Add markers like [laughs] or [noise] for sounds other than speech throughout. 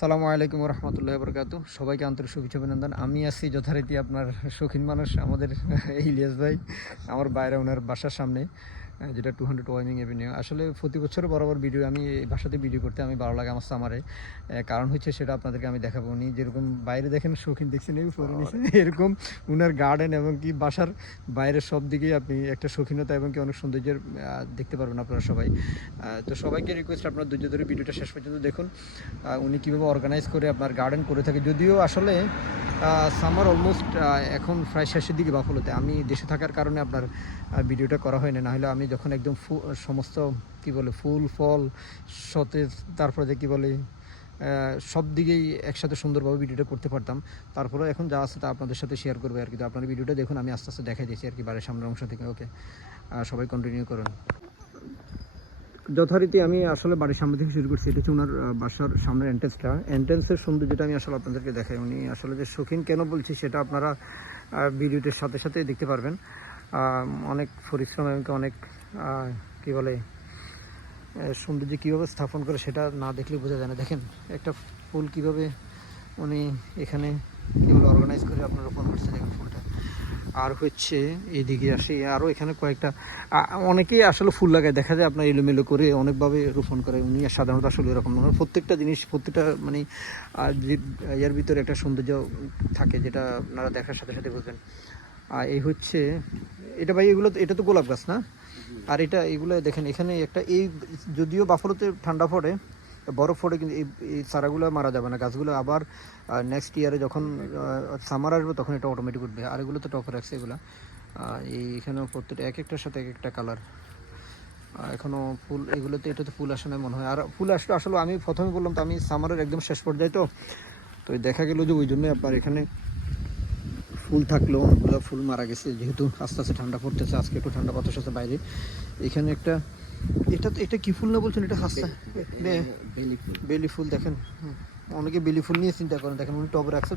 সালামু আলাইকুম রহমতুল্লাহ বরকাত সবাইকে আন্তরিক শুভেচ্ছা, অভিনন্দন। আমি আছি যথারীতি আপনার শৌখিন মানুষ, আমাদের ইলিয়াস ভাই, আমার বাইরে ওনার বাসার সামনে। আহ, যেটা টু হান্ড্রেড ওয়াইমিং এভিনিউ আসলে প্রতি বছর বরাবর ভিডিও আমি এই ভাষাতে ভিডিও করতে আমি ভালো লাগে আমার সামারে কারণ হচ্ছে সেটা আপনাদেরকে আমি দেখাবো। উনি যেরকম বাইরে দেখেন শৌখিন দেখছেন এই উপরে নিচে এরকম উনার গার্ডেন এবং কি বাসার বাইরের সব দিকেই আপনি একটা শৌখিনতা এবং কি অনেক সৌন্দর্যের দেখতে পারবেন আপনারা সবাই। তো সবাইকে রিকোয়েস্ট আপনার ধৈর্য ধরে ভিডিওটা শেষ পর্যন্ত দেখুন। উনি কীভাবে অর্গানাইজ করে আপনার গার্ডেন করে থাকে। যদিও আসলে সামার অলমোস্ট এখন প্রায় শেষের দিকে বাফলোতে। আমি দেশে থাকার কারণে আপনার ভিডিওটা করা হয়নি। না হলে আমি যখন একদম সমস্ত, কি বলে, ফুল, ফল, সতেজ, তারপরে যে কী বলে সব দিকেই একসাথে সুন্দরভাবে ভিডিওটা করতে পারতাম। তারপরে এখন যা আছে তা আপনাদের সাথে শেয়ার করবে আর কি। তো আপনার ভিডিওটা দেখুন, আমি আস্তে আস্তে দেখাই দিয়েছি আর কি বাড়ির সামনের অংশ থেকে ওকে সবাই কন্টিনিউ করুন। যথারীতি আমি আসলে বাড়ির সামনে থেকে শুরু করছি। এটা হচ্ছে ওনার বাসার সামনের এন্ট্রেন্সটা এন্ট্রেন্সের সৌন্দর্যটা আমি আসলে আপনাদেরকে দেখাই। উনি আসলে যে শৌখিন কেন বলছি সেটা আপনারা ভিডিওটির সাথে সাথে দেখতে পারবেন। অনেক পরিশ্রম এবং অনেক কি বলে সৌন্দর্য কীভাবে স্থাপন করে সেটা না দেখলে বোঝা যায় না। দেখেন, একটা ফুল কীভাবে উনি এখানে কীভাবে অর্গানাইজ করে আপনার রোপণ করছে দেখেন ফুলটা। আর হচ্ছে এদিকে আসি আরও এখানে কয়েকটা অনেকেই আসলে ফুল লাগায়। দেখা যায় আপনার এলোমেলো করে অনেকভাবে রোপণ করে, উনি সাধারণত আসলে এরকম নয় প্রত্যেকটা জিনিস, প্রত্যেকটা মানে এর ভিতরে একটা সৌন্দর্য থাকে, যেটা আপনারা দেখার সাথে সাথে বুঝবেন। আর এই হচ্ছে, এটা ভাই এগুলো, এটা তো গোলাপ গাছ না? আর এটা এগুলো দেখেন, এখানে একটা এই যদিও বাফলোতে ঠান্ডা পড়ে, বরফ পড়ে, কিন্তু এই চারাগুলো মারা যাবে না। গাছগুলো আবার নেক্সট ইয়ারে যখন সামার আসবে, তখন এটা অটোমেটিক উঠবে। আর এগুলো তো টপ রাখছে এগুলো। এই এখানে প্রত্যেকটা, এক একটার সাথে এক একটা কালার এখনও ফুল, এগুলোতে এটা তো ফুল আসে না মনে হয়। আর ফুল আসলে আসলে, আমি প্রথমে বললাম তো আমি সামারের একদম শেষ পর্যায়ে তো। তো দেখা গেল যে ওই জন্যই আপনার এখানে ফুল থাকলেও অনেকগুলো ফুল মারা গেছে যেহেতু আস্তে আস্তে ঠান্ডা পড়তেছে আজকে একটু ঠান্ডা বাতাস আছে বাইরে। এখানে একটা এটা তো এটা কি ফুল না বলছেন? এটা হাস্তা বেলি ফুল। দেখেন। অনেকে বেলি ফুল নিয়ে চিন্তা করেন দেখেন উনি টবে রাখছে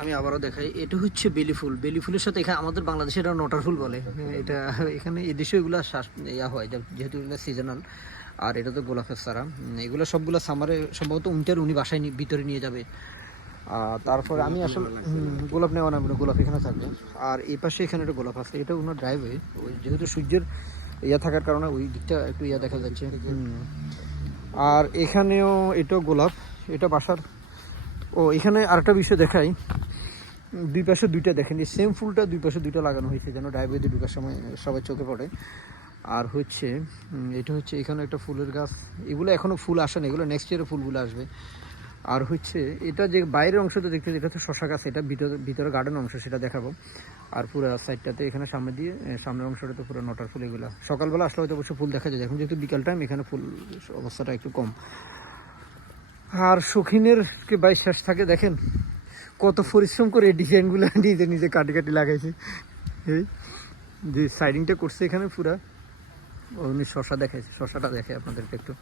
আমি আবারও দেখাই এটা হচ্ছে বেলি ফুল। বেলি ফুলের সাথে এখানে আমাদের বাংলাদেশে এটা নটার ফুল বলে। এটা এখানে এদেশে এগুলো শ্বাস ইয়া হয় যেহেতু এগুলো সিজনাল আর এটা তো গোলাপের সারা এগুলো সবগুলো সামারে সম্ভবত উইন্টার উনি বাসায় ভিতরে নিয়ে যাবে। তারপরে আমি আসলে গোলাপ নেওয়া না গোলাপ এখানে থাকবে। আর এই পাশে এখানে একটা গোলাপ আছে এটা ওনার ড্রাইভওয়ে ওই যেহেতু সূর্যের ইয়া থাকার কারণে ওই দিকটা একটু ইয়া দেখা যাচ্ছে। আর এখানেও এটাও গোলাপ এটা বাসার। ও এখানে আরেকটা বিষয় দেখাই। দুই পাশে দুইটা দেখেন এই সেম ফুলটা দুই পাশে দুইটা লাগানো হয়েছে যেন ড্রাইভওয়েতে ঢুকার সময় সবাই চোখে পড়ে। আর হচ্ছে এটা হচ্ছে এখানে একটা ফুলের গাছ। এগুলো এখনও ফুল আসে না এগুলো নেক্সট ইয়ারে ফুলগুলো আসবে। আর হচ্ছে এটা যে বাইরের অংশটা দেখতে এটা তো শশা গাছ এটা ভিতরে ভিতরে গার্ডেন অংশ, সেটা দেখাবো। আর পুরো সাইডটাতে এখানে সামনে দিয়ে সামনের অংশটা তো পুরো নটার ফুল এগুলো। সকালবেলা আসলে হয়তো অবশ্যই ফুল দেখা যায়, এখন যেহেতু বিকাল টাইম এখানে ফুল অবস্থাটা একটু কম। আর শৌখিনের কে বাই শেষ থাকে, দেখেন কত পরিশ্রম করে এই ডিজাইনগুলো নিজে নিজে কাটি কাটি লাগাইছে। এই যে সাইডিংটা করছে এখানে পুরা। উনি শশা দেখাইছে, শশাটা দেখে আপনাদেরকে একটু।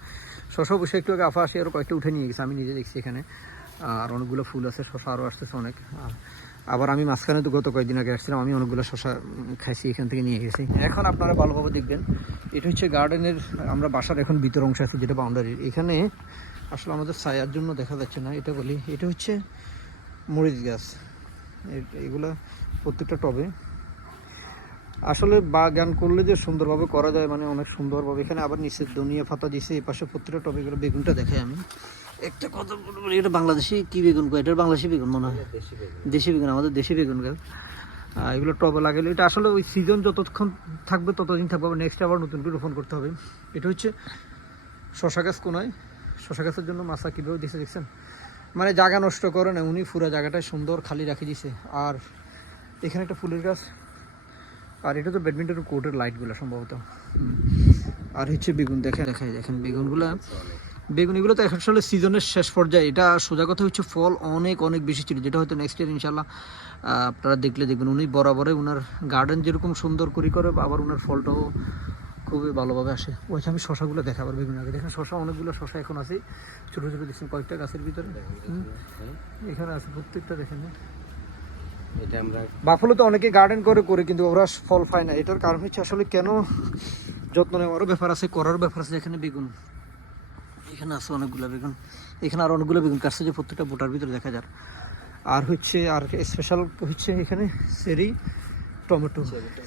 শশা বসে একটু আগে আফা আসে আরও কয়েকটা উঠে নিয়ে গেছে, আমি নিজে দেখছি এখানে। আর অনেকগুলো ফুল আছে, শশা আরও আসতেছে অনেক। আবার আমি মাঝখানে তো গত কয়েকদিন আগে আসছিলাম, আমি অনেকগুলো শশা খাইছি, এখান থেকে নিয়ে গেছি। এখন আপনারা ভালোভাবে দেখবেন, এটা হচ্ছে গার্ডেনের আমরা বাসার এখন ভিতর অংশ আছে, যেটা বাউন্ডারির এখানে আসলে আমাদের ছায়ার জন্য দেখা যাচ্ছে না, এটা বলি। এটা হচ্ছে মরিচ গাছ। এগুলা প্রত্যেকটা টবে আসলে বাগান করলে যে সুন্দরভাবে করা যায় মানে অনেক সুন্দরভাবে। এখানে আবার নিচে ধনিয়া পাতা দিছে এই পাশে প্রত্যেকটা এগুলো বেগুনটা দেখাই আমি। একটা কথা বলব, এটা বাংলাদেশি কি বেগুন কয়? এটা বাংলাদেশি বেগুন মনে হয়? দেশি বেগুন। আমাদের দেশি বেগুন গাছ এগুলো টবে লাগালে এটা আসলে ওই সিজন যতক্ষণ থাকবে ততদিন থাকবে। আবার নেক্সট আবার নতুন করে রোপণ করতে হবে। এটা হচ্ছে শশা গাছ কোনায়। শশা গাছের জন্য মাছা কীভাবে দিছে দেখছেন? মানে জায়গা নষ্ট করে না উনি পুরো জায়গাটা সুন্দর খালি রাখি দিছে। আর এখানে একটা ফুলের গাছ। আর এটা তো ব্যাডমিন্টন কোর্টের লাইটগুলো সম্ভবত। আর হচ্ছে বেগুন দেখে দেখাই, দেখেন বেগুনগুলো। বেগুন এগুলো তো এখন আসলে সিজনের শেষ পর্যায়ে। এটা সোজা কথা হচ্ছে ফল অনেক অনেক বেশি ছিল। যেটা হয়তো নেক্সট ইয়ার ইনশাল্লাহ আপনারা দেখলে দেখবেন, উনি বরাবরে ওনার গার্ডেন যেরকম সুন্দর করি করে, আবার ওনার ফলটাও খুবই ভালোভাবে আসে। ওই আমি শশাগুলো দেখাবার বেগুন আগে। দেখেন শশা, অনেকগুলো শশা এখন আছে। ছোটো ছোটো দেখছেন কয়েকটা গাছের ভিতরে। এখানে আছে প্রত্যেকটা, দেখেন। এটা আমরা বাফলো তো অনেকে গার্ডেন করে করে কিন্তু ওরা ফল পায় না। এটার কারণ হচ্ছে আসলে কেন যত্ন নেওয়ারও ব্যাপার আছে করার ব্যাপার আছে। এখানে বেগুন এখানে আছে অনেকগুলো বেগুন এখানে আর অনেকগুলো বেগুন কাটছে যে প্রত্যেকটা বোটার ভিতরে দেখা যায় আর হচ্ছে আর স্পেশাল হচ্ছে এখানে সেরি টমেটো।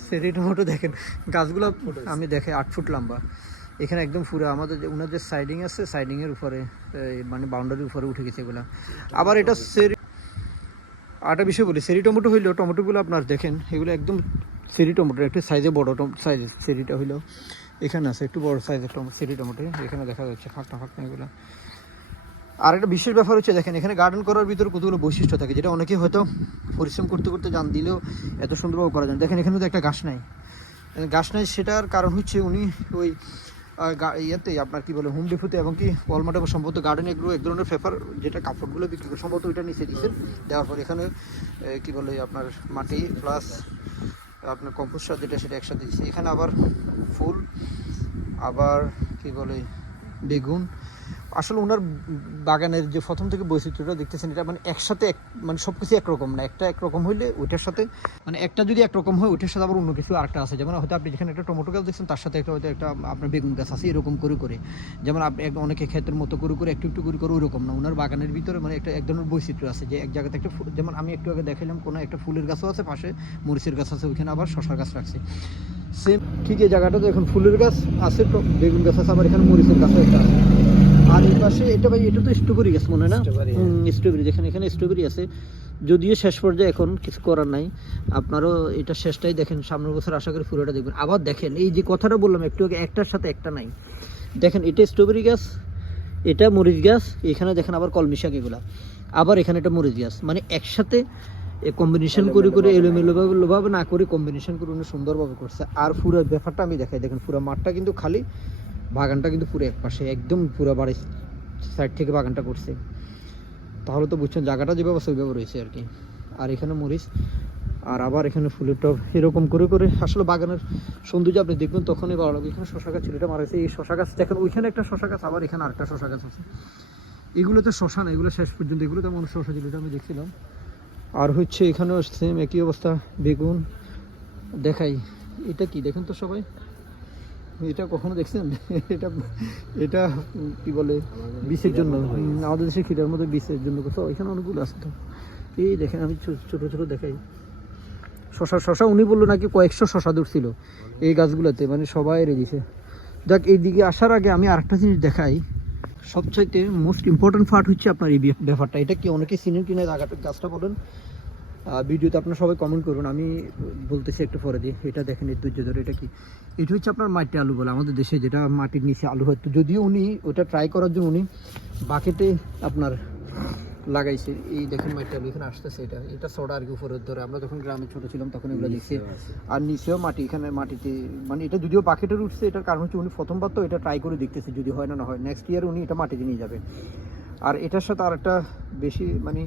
সেরি টমেটো। দেখেন গাছগুলো আমি দেখে আট ফুট লম্বা। এখানে একদম পুরো আমাদের যে ওনার যে সাইডিং আছে সাইডিংয়ের উপরে মানে বাউন্ডারির উপরে উঠে গেছে এগুলা। আবার এটা সেরি আরেকটা বিষয় বলি সেরি টমেটো হইলেও টমেটোগুলো আপনার দেখেন, এগুলো একদম সেরি টমেটো, একটু সাইজে বড় সাইজ সেরিটা হইলেও এখানে আছে একটু বড় সাইজের টমেটো সেরি টমেটো, এখানে দেখা যাচ্ছে ফাঁকনা ফাঁকনা এগুলো। আর একটা বিশেষ ব্যাপার হচ্ছে, দেখেন এখানে গার্ডেন করার ভিতরে কতগুলো বৈশিষ্ট্য থাকে, যেটা অনেকে হয়তো পরিশ্রম করতে করতে জান দিলেও এত সুন্দরভাবে করা যায়। দেখেন এখানে তো একটা গাছ নাই। গাছ নাই, সেটার কারণ হচ্ছে উনি ওই ইয়েতে আপনার কি বলে হোম ডেফুতে এবং কি ওয়ালমার্টে সম্ভবত গার্ডেন এগুলো এক ধরনের পেপার যেটা কাপড়গুলো বিক্রি করে, সম্ভবত ওইটা নিচে দিচ্ছে দেওয়ার পর এখানে কী কি বলে, আপনার মাটি প্লাস আপনার কম্পোস্ট সার যেটা, সেটা একসাথে দিচ্ছে এখানে আবার ফুল, আবার কি বলে, বেগুন আসলে ওনার বাগানের যে প্রথম থেকে বৈচিত্র্যটা দেখতেছেন, এটা মানে একসাথে এক মানে সব কিছু একরকম না। একটা একরকম হইলে ওইটার সাথে মানে একটা যদি একরকম হয়, ওইটার সাথে আবার অন্য কিছু আরেকটা আছে। যেমন হয়তো আপনি যেখানে একটা টমেটো গাছ দেখছেন, তার সাথে একটা হয়তো একটা আপনার বেগুন গাছ আছে, এরকম করে করে। যেমন আপনি অনেকে ক্ষেতের মতো করে করে একটু একটু করে করে ওইরকম না। ওনার বাগানের ভিতরে মানে একটা এক ধরনের বৈচিত্র্য আছে যে এক জায়গাতে একটা যেমন আমি একটু আগে দেখাইলাম, কোনো একটা ফুলের গাছও আছে, পাশে মরিচের গাছ আছে, ওইখানে আবার শশার গাছ রাখছে। সেম ঠিক এই জায়গাটাতে এখন ফুলের গাছ আছে বেগুন গাছ আছে, আবার এখানে মরিচের গাছও একটা আছে। আর এই পাশে এটা ভাই এটা তো স্ট্রবেরি গাছ মনে হয় না? স্ট্রবেরি যেখানে এখানে স্ট্রবেরি আছে। যদিও শেষ পর্যায়ে এখন কিছু করার নাই। আপনারও এটা শেষটাই দেখেন সামনের বছর আশা করি পুরোটা দেখবেন। আবার দেখেন এই যে কথাটা বললাম একটু আগে একটার সাথে একটা নাই। দেখেন এটা স্ট্রবেরি গাছ এটা মরিচ গাছ এখানে দেখেন আবার কলমি শাক এগুলা। আবার এখানে এটা মরিচ গাছ। মানে একসাথে কম্বিনেশন করে করে এলোমেলোভাবে ভাবে না করে কম্বিনেশন করে উনি সুন্দরভাবে করছে। আর পুরো ব্যাপারটা আমি দেখাই। দেখেন পুরো মাঠটা কিন্তু খালি। বাগানটা কিন্তু পুরো এক পাশে একদম পুরো বাড়ির সাইড থেকে বাগানটা করছে। তাহলে তো বুঝছেন, জায়গাটা যেভাবে ওইভাবে রয়েছে আর কি। আর এখানে মরিচ, আর আবার এখানে ফুলের টব, এরকম করে করে। আসলে বাগানের সৌন্দর্য আপনি দেখবেন তখনই ভালো লাগবে এখানে শশা গাছ ছিল এটা মারা গেছে। এই শশা গাছ, দেখেন ওইখানে একটা শশা গাছ, আবার এখানে আরেকটা শশা গাছ আছে। এগুলো তো শশা না, এগুলো শেষ পর্যন্ত এগুলো তেমন শশা ছিল আমি দেখছিলাম। আর হচ্ছে এখানেও সেম একই অবস্থা, বেগুন। দেখাই, এটা কি? দেখেন তো সবাই। এটা কখনো দেখছেন? এটা এটা কি বলে? বিষের জন্য আমাদের দেশে খিটার মধ্যে বিষের জন্য কোথাও এখানে অনেকগুলো আছে তো। এই দেখেন আমি ছোট ছোট দেখাই। শশা শশা উনি বলল নাকি কয়েকশো শশা ধরছিল এই গাছগুলোতে। মানে সবাই রেগেছে যাক এইদিকে আসার আগে আমি আরেকটা জিনিস দেখাই। সবচাইতে মোস্ট ইম্পর্টেন্ট পার্ট হচ্ছে আপনার এই ব্যাপারটা। এটা কি অনেকে চিনেন কিনা গাছটা বলেন? ভিডিওতে আপনারা সবাই কমেন্ট করুন। আমি বলতেছি একটু পরে দিয়ে এটা দেখেন এই ধৈর্য ধরে এটা কি? এটা হচ্ছে আপনার মাটি আলু বলে আমাদের দেশে যেটা মাটির নিচে আলু হয়। তো যদিও উনি ওটা ট্রাই করার জন্য উনি বাকেটে আপনার লাগাইছে। এই দেখেন মাটি আলু এখানে আসতেছে এটা। এটা সোডা আর কি উপরে ধরে। আমরা যখন গ্রামে ছোটো ছিলাম তখন এগুলো দেখছি। আর নিচেও মাটি এখানে মাটিতে মানে এটা যদিও বাকেটের উঠছে এটার কারণ হচ্ছে উনি প্রথমবার তো এটা ট্রাই করে দেখতেছে যদি হয় না না হয়। নেক্সট ইয়ার উনি এটা মাটিতে নিয়ে যাবে। আর এটার সাথে আর একটা বেশি মানে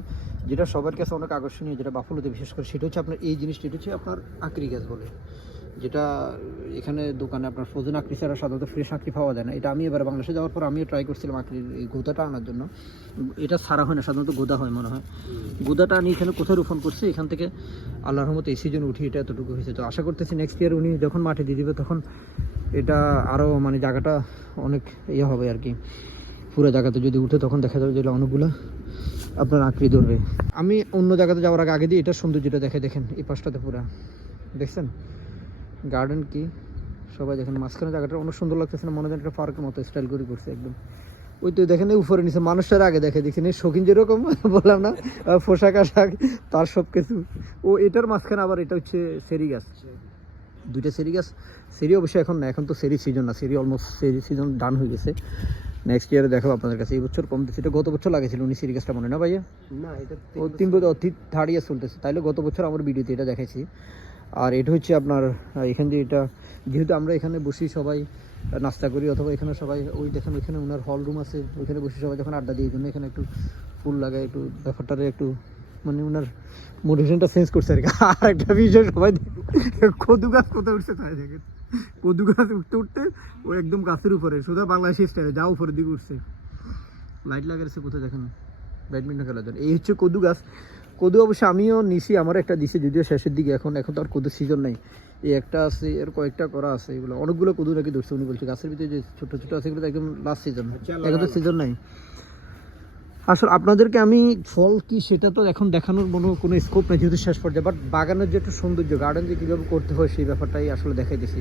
যেটা সবার কাছে অনেক আকর্ষণীয়, যেটা বাফলোতে বিশেষ করে, সেটা হচ্ছে আপনার এই জিনিসটা হচ্ছে আপনার আঁকড়ি গাছ বলে। যেটা এখানে দোকানে আপনার ফ্রোজেন আঁকড়ি ছাড়া সাধারণত ফ্রেশ আঁকড়ি পাওয়া যায় না। এটা আমি এবার বাংলাদেশে যাওয়ার পর আমিও ট্রাই করছিলাম আঁকড়ির এই গোদাটা আনার জন্য। এটা সারা হয় না, সাধারণত গোদা হয় মনে হয়। গোদাটা আমি এখানে কোথায় রোপণ করছি? এখান থেকে আল্লাহর রহমতে এই সিজন উঠি, এটা এতটুকু হয়েছে। তো আশা করতেছি নেক্সট ইয়ার উনি যখন মাঠে দিয়ে দেবে, তখন এটা আরও মানে জায়গাটা অনেক ইয়ে হবে আর কি। পুরো জায়গাতে যদি উঠে, তখন দেখা যাবে যে অনেকগুলা আপনার আঁকড়ি ধরবে। আমি অন্য জায়গাতে যাওয়ার আগে আগে দিয়ে এটার সৌন্দর্যটা দেখে দেখেন, এই পাশটাতে পুরা। দেখছেন? গার্ডেন কি? সবাই দেখেন, মাঝখানে জায়গাটা অনেক সুন্দর লাগতেছে না, মনে হয় একটা পার্কের মতো স্টাইল করে করছে একদম। ওই তো দেখেন উপরে নিচে মানুষটার আগে দেখে দেখছেন এই শৌখিন যেরকম, [laughs] বললাম না পোশাক আশাক, তার সব কিছু ও, এটার মাঝখানে আবার এটা হচ্ছে সেরি গাছ। দুইটা সেরি গাছ। সেরি অবশ্যই এখন না, এখন তো সেরি সিজন না, সেরি অলমোস্ট সেরি সিজন ডান হয়ে গেছে। নেক্সট ইয়ারে দেখাবো আপনাদের কাছে। এই বছর কম দিচ্ছে। এটা গত বছর লাগিয়েছিল উনি সেরি গাছটা মনে না ভাইয়া? না এটা ও তিন বছর থার্ড ইয়ার চলতেছে। তাইলে গত বছর আমার ভিডিওতে এটা দেখাইছি। আর এটা হচ্ছে আপনার এখান দিয়ে এটা যেহেতু আমরা এখানে বসি সবাই নাস্তা করি অথবা এখানে সবাই ওই দেখেন ওইখানে ওনার হল রুম আছে। ওইখানে বসে সবাই যখন আড্ডা দিয়ে জন্য এখানে একটু ফুল লাগায় একটু ব্যাপারটারে একটু মানে ওনার মোটিভেশনটা চেঞ্জ করছে আর কি। [laughs] আর একটা বিষয় সবাই দেখে, কদু গাছ কোথায় উঠছে তাই দেখেন। কদু গাছ উঠতে উঠতে ও একদম গাছের উপরে সোজা বাংলাদেশি স্টাইলে যা উপরের দিকে উঠছে। লাইট লাগাইছে কোথায় দেখেন? ব্যাডমিন্টন খেলার জন্য। এই হচ্ছে কদু গাছ। কদু অবশ্য আমিও নিছি আমার একটা দিছে যদিও শেষের দিকে এখন এখন তো আর কদু সিজন নেই। এই একটা আছে এর কয়েকটা করা আছে এগুলো। অনেকগুলো কদু নাকি ধরছে উনি বলছে। গাছের ভিতরে যে ছোট ছোট আছে এগুলো একদম লাস্ট সিজন আচ্ছা, এখন তো সিজন নাই। আসলে আপনাদেরকে আমি ফল কি সেটা তো এখন দেখানোর মনে কোনো স্কোপ নেই যেহেতু শেষ পর্যায়ে বাট বাগানের যে একটা সৌন্দর্য গার্ডেন যে কীভাবে করতে হয় সেই ব্যাপারটাই আসলে দেখাই দিছি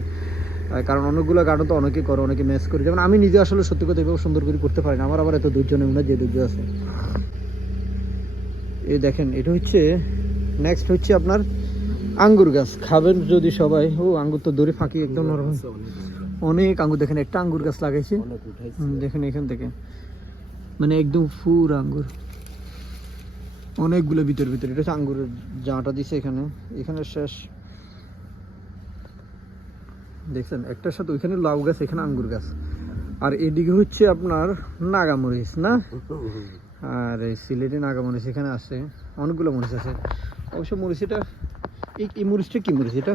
কারণ অনেকগুলো গার্ডেন তো অনেকে করে অনেকে ম্যাচ করে। যেমন আমি নিজে আসলে সত্যি কথা এভাবে সুন্দর করে করতে পারি না। আমার আবার এত ধৈর্য নেই না যে ধৈর্য আছে। এই দেখেন এটা হচ্ছে নেক্সট হচ্ছে আপনার আঙ্গুর গাছ। খাবেন যদি সবাই। ও আঙ্গুর তো দড়ি ফাঁকি একদম নরম। অনেক। আঙ্গুর। দেখেন একটা আঙ্গুর গাছ লাগাইছে। দেখেন এখান থেকে। মানে একদম ফুর আঙ্গুর। অনেকগুলো ভিতর ভিতরে। এটা হচ্ছে আঙ্গুরের জাঁটা দিছে এখানে। এখানে শেষ। দেখছেন? একটার সাথে ওইখানে লাউ গাছ এখানে আঙ্গুর গাছ। আর এদিকে হচ্ছে আপনার নাগামরিচ না? আর এই সিলেটি নাগামরিচ এখানে আছে। অনেকগুলো মরিচ আছে। অবশ্য মরিচ এটা এই মরিচটা কি মরিচ এটা?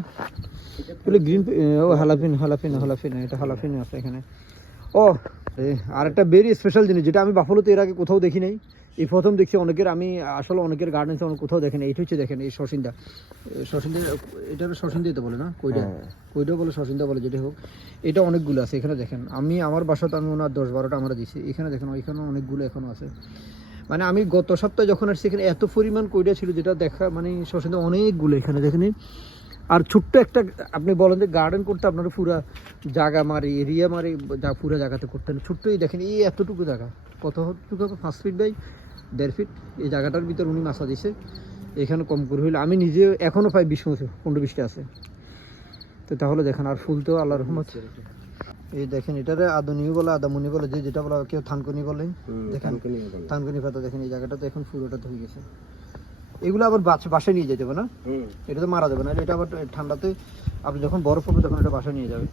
এগুলো গ্রিন ও হালাফিন হালাফিন হালাফিন এটা হালাফিন আছে এখানে। ও আর একটা ভেরি স্পেশাল জিনিস যেটা আমি বাফলোতে এর আগে কোথাও দেখি নাই এই প্রথম দেখছি অনেকের আমি আসলে অনেকের গার্ডেন্সে অনেক কোথাও দেখি না এইটা হচ্ছে দেখেন এই শশিন্দা শশিন্দা এটা শশিন্দাই তো বলে না? কইটা হ্যাঁ। কইটা বলে শশিন্দা বলে যেটা হোক। এটা অনেকগুলো আছে এখানে দেখেন আমি আমার বাসাতে আমি ওনার দশ বারোটা আমরা দিছি এখানে দেখেন এখানে অনেকগুলো এখনও আছে। মানে আমি গত সপ্তাহে যখন আসছি এখানে এত পরিমাণ কইটা ছিল যেটা দেখা মানে শশিন্দা অনেকগুলো এখানে দেখেন আর ছোট্ট একটা আপনি বলেন যে গার্ডেন করতে আপনারা পুরা জায়গা মারি এরিয়া মারি যা পুরো জায়গাতে করতেন ছোট্টই দেখেন এই এতটুকু জায়গা। কতটুকু হবে? পাঁচ ফিট বাই দেড় ফিট এই জায়গাটার ভিতর উনি মাছা দিছে। এখানে কম করে হইলে আমি নিজে এখনও পাই বিশ মতো পনেরো বিশটা আছে। তো তাহলে দেখেন আর ফুল তো আল্লাহ রহমত। এই দেখেন এটারে আদনীয় বলে আদামনি বলে যে যেটা বলা কেউ থানকনি বলে দেখেন। থানকুনি পাতা দেখেন এই জায়গাটা তো এখন পুরোটা হয়ে গেছে। এগুলো আবার বাস- বাসায় নিয়ে যেতে হবে না? এটা তো মারা যাবে না। এটা আবার ঠান্ডাতে আপনি যখন বরফ পড়বে তখন এটা বাসায় নিয়ে যাবে।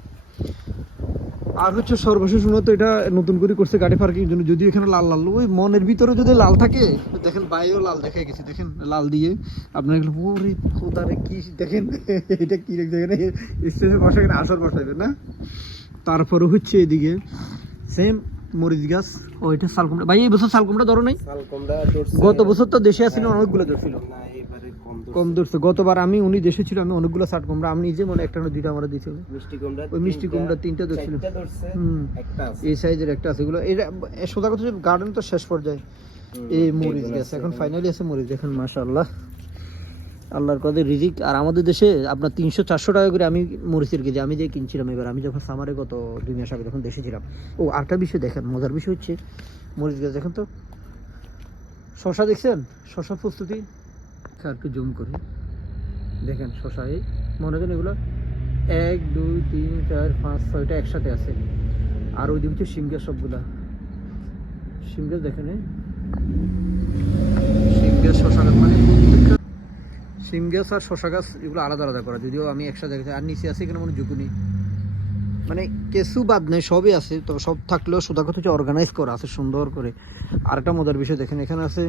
আর হচ্ছে সর্বশেষ উন্নত এটা নতুন করে করছে গাড়ি পার্কিং জন্য। যদি এখানে লাল লাল ওই মনের ভিতরে যদি লাল থাকে দেখেন বাইরেও লাল দেখে গেছে দেখেন লাল দিয়ে। আপনার এগুলো ওরে খোদারে কি দেখেন? [laughs] এটা কি দেখেন স্টেজে বসে এখানে আসার বসাইবে না? তারপরে হচ্ছে এদিকে সেম মরিচ গাছ। ও এটা শালকুমড়া। ভাই এই বছর শালকুমড়া ধরো নাই? শাল। গত বছর তো দেশে আসছিল অনেকগুলো ধরছিল। কম ধরছে। গতবার আমি উনি দেশে ছিল আমি অনেকগুলো শার্ট কুমড়া আমি নিজে মনে একটা না দুইটা আমরা দিয়েছিল। ওই মিষ্টি তিনটা, কুমড়া তিনটা ধরছিল। হুম। এই সাইজের একটা আছে। এগুলো এটা এ সোজা কথা গার্ডেন তো শেষ পর্যায়ে। এই মরিচ গাছ এখন ফাইনালি আছে মরিচ দেখেন মাশাআল্লাহ। আল্লাহর কদে রিজিক, আর আমাদের দেশে আপনার তিনশো, চারশো টাকা করে আমি মরিচের কেজি, আমি যে কিনছিলাম এবার, আমি যখন সামারে গত দুই মাস আগে যখন দেশে ছিলাম, ও আরেকটা বিষয় দেখেন, মজার বিষয় হচ্ছে, মরিচ গাছ দেখেন তো, শশা দেখছেন? শশা প্রস্তুতি আর একটু জুম করি, দেখেন শশা, এই মনে করেন এগুলো এক, দুই, তিন, চার, পাঁচ, ছয়টা একসাথে আছে, আর ওই দিন হচ্ছে শিম গাছ সবগুলা। শিম গাছ দেখেন গাছ শশা মানে শিম গাছ আর শশা গাছ এগুলো আলাদা আলাদা করা যদিও আমি একসাথে দেখেছি। আর নিচে আছে এখানে মানে জুকুনি মানে কেসু বাদ নেই সবই আছে তবে সব থাকলেও সোজা কথা হচ্ছে অর্গানাইজ করা আছে সুন্দর করে। আরেকটা মজার বিষয় দেখেন এখানে আছে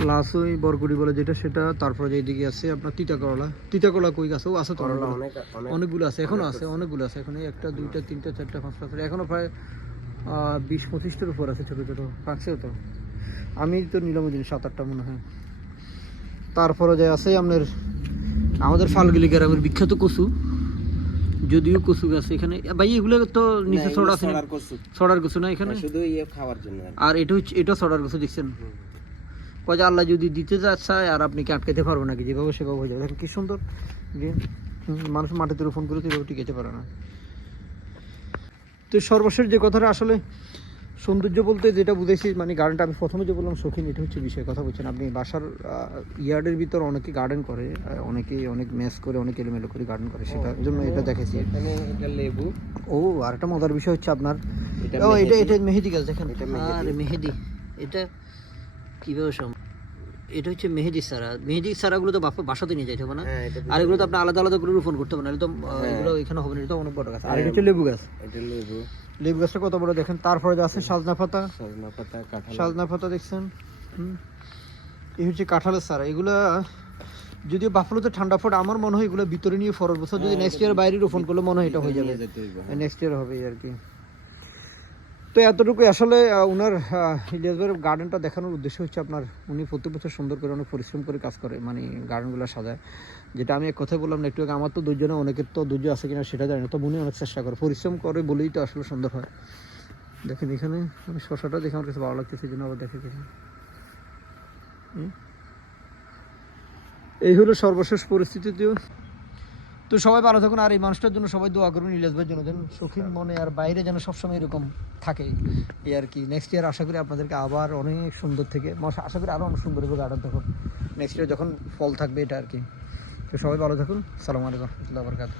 প্লাস ওই বরগুড়ি বলে যেটা সেটা তারপরে যে এইদিকে আছে আপনার তিতা করলা। তিতা করলা কই গাছ? ও আছে তো করলা অনেকগুলো। অনেক অনেক। অনেকগুলো আছে এখনও আছে অনেকগুলো আছে। এখন একটা দুইটা তিনটা চারটা পাঁচটা ছয়টা এখনও প্রায় বিশ পঁচিশটার উপর আছে ছোটো ছোটো। পাকছেও তো। আমি তো নিলাম ওই দিন সাত আটটা মনে হয়। তারপরে যে আছে আপনার আমাদের ফালগুলি গ্রামের বিখ্যাত কচু যদিও কচু গাছ এখানে ভাই এগুলো তো নিচে ছড়া আছে? ছড়ার কচু। না এখানে শুধু ইয়ে খাওয়ার জন্য আর এটা হচ্ছে এটা ছড়ার কচু দেখছেন। কয় আল্লাহ যদি দিতে চায় আর আপনি কি আটকাতে পারবেন নাকি যেভাবে সেভাবে হয়ে যাবে দেখেন কি সুন্দর যে মানুষ মাটিতে রোপণ করে তো টিকেতে পারে না তো সর্বশেষ যে কথাটা আসলে সৌন্দর্য বলতে যেটা বুঝেছি মানে গার্ডেনটা আমি প্রথমে যে বললাম শৌখিন এটা হচ্ছে বিষয় কথা বলছেন আপনি। বাসার ইয়ার্ডের ভিতর অনেকে গার্ডেন করে অনেকে অনেক ম্যাচ করে অনেক এলোমেলো করে গার্ডেন করে সেটার জন্য এটা দেখেছি। লেবু। ও আর একটা মজার বিষয় হচ্ছে আপনার ও এটা মেহেদি। এটা মেহেদি গাছ দেখেন। আরে মেহেদি। এটা কীভাবে সম্ভব? এটা হচ্ছে মেহেদি সারা মেহেদি সারাগুলো তো বাপা বাসাতে নিয়ে যাইতে হবে না? হ্যাঁ আর এগুলো তো আপনি আলাদা আলাদা করে রোপণ করতে হবে না হ্যাঁ। এগুলো এখানে হবে না এটা অনেক বড় গাছ। আর এটা হচ্ছে লেবু গাছ। এটা লেবু। লেবু গাছটা কত বড় দেখেন? তারপরে আছে সাজনা পাতা। সজনা পাতা কাঁঠাল। সাজনা পাতা দেখছেন? এই হচ্ছে কাঁঠালের সারা এগুলা যদিও বাফলোতে ঠান্ডা পড়ে আমার মনে হয় এগুলো ভিতরে নিয়ে ফরজ বছর যদি হ্যাঁ, নেক্সট ইয়ার বাইরে রোপণ করলে মনে হয় এটা হয়ে যাবে। হ্যাঁ। নেক্সট ইয়ার হবে আর কি। তো এতটুকু আসলে ওনার ইলিয়াসবের গার্ডেনটা দেখানোর উদ্দেশ্য হচ্ছে আপনার উনি প্রত্যেক বছর সুন্দর করে অনেক পরিশ্রম করে কাজ করে মানে গার্ডেনগুলো সাজায়। যেটা আমি এক কথাই বললাম না একটু আগে, আমার তো দুজনে অনেকের তো দুর্য আছে কিনা সেটা জানি না তো মনে অনেক চেষ্টা করে। পরিশ্রম করে বলেই তো আসলে সুন্দর হয়। দেখেন এখানে মানে শশাটা দেখে আমার কাছে ভালো লাগতেছে এই জন্য আবার দেখে দেখেন এই হলো সর্বশেষ পরিস্থিতিতেও তো। সবাই ভালো থাকুন আর এই মানুষটার জন্য সবাই দোয়া করবেন ইলিয়াস ভাইয়ের জন্য যেন সখীন মনে আর বাইরে যেন সবসময় এরকম থাকে এই আর কি। নেক্সট ইয়ার আশা করি আপনাদেরকে আবার অনেক সুন্দর থেকে আশা করি আরও অনেক সুন্দর হবে গার্ডেন তখন নেক্সট ইয়ার যখন ফল থাকবে এটা আর কি। তো সবাই ভালো থাকুন। সালাম আলাইকুম রহমতুল্লাহ বরকাত